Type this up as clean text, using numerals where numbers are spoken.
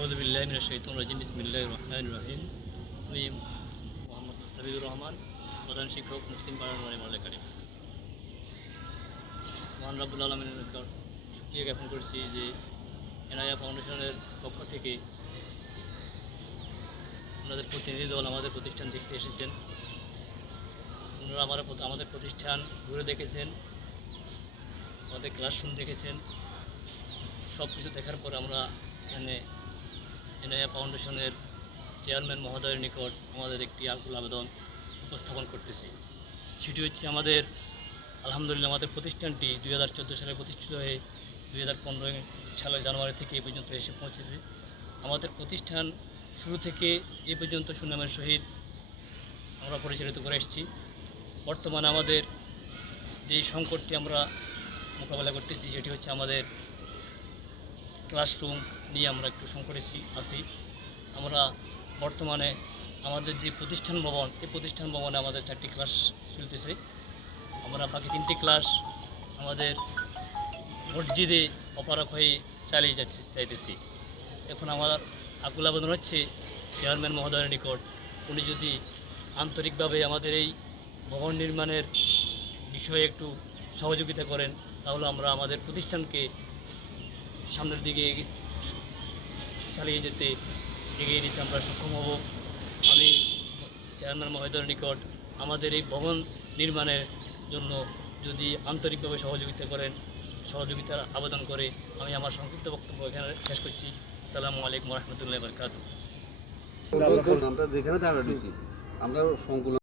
আউযু বিল্লাহি মিনাশ শাইতানির রাজিম বিসমিল্লাহির রহমানির রহিম। আমি মোহাম্মদ মুস্তাফিজুর রহমান, প্রধান শিক্ষক, মুসলিম পাড়া নুরানি একাডেমি। মহান রাব্বুল আলামিনের নিকট শুকরিয়া জ্ঞাপন করছি যে এনআইয়া ফাউন্ডেশনের পক্ষ থেকে ওনাদের প্রতিনিধি দল আমাদের প্রতিষ্ঠান দেখতে এসেছেন। ওনারা আমাদের প্রতিষ্ঠান ঘুরে দেখেছেন, আমাদের ক্লাসরুম দেখেছেন। সব কিছু দেখার পর আমরা এখানে এনআইয়া ফাউন্ডেশনের চেয়ারম্যান মহোদয়ের নিকট আমাদের একটি আকুল আবেদন উপস্থাপন করতেছি। সেটি হচ্ছে আলহামদুলিল্লাহ আমাদের প্রতিষ্ঠানটি 2014 সালে প্রতিষ্ঠিত হয়ে 2015 সালের জানুয়ারি থেকে এ পর্যন্ত এসে পৌঁছেছে। আমাদের প্রতিষ্ঠান শুরু থেকে এ পর্যন্ত সুনামের সহিত আমরা পরিচালিত করে এসেছি। বর্তমানে আমাদের যেই সংকটটি আমরা মোকাবেলা করতেছি সেটি হচ্ছে আমাদের ক্লাসরুম নিয়ে আমরা একটু সংকটে আছি। আমরা বর্তমানে আমাদের যে প্রতিষ্ঠান ভবন, এই প্রতিষ্ঠান ভবনে আমাদের 4টি ক্লাস চলতেছে। আমরা বাকি 3টি ক্লাস আমাদের মসজিদে অপারক হয়ে চালিয়ে চাইতেছি। এখন আমার আকুল আবেদন হচ্ছে চেয়ারম্যান মহোদয়ের নিকট, উনি যদি আন্তরিকভাবে আমাদের এই ভবন নির্মাণের বিষয়ে একটু সহযোগিতা করেন, তাহলে আমরা আমাদের প্রতিষ্ঠানকে সামনের দিকে চালিয়ে যেতে, এগিয়ে নিতে আমরা সক্ষম হব। আমি চেয়ারম্যান মহোদয়ের নিকট আমাদের এই ভবন নির্মাণের জন্য যদি আন্তরিকভাবে সহযোগিতার আবেদন করে আমি আমার সংক্ষিপ্ত বক্তব্য এখানে শেষ করছি। আসসালামু আলাইকুম ওয়া রাহমাতুল্লাহি ওয়া বারাকাতুহু। আমরা যেখানে দাঁড়া রয়েছি আমরা সংকুল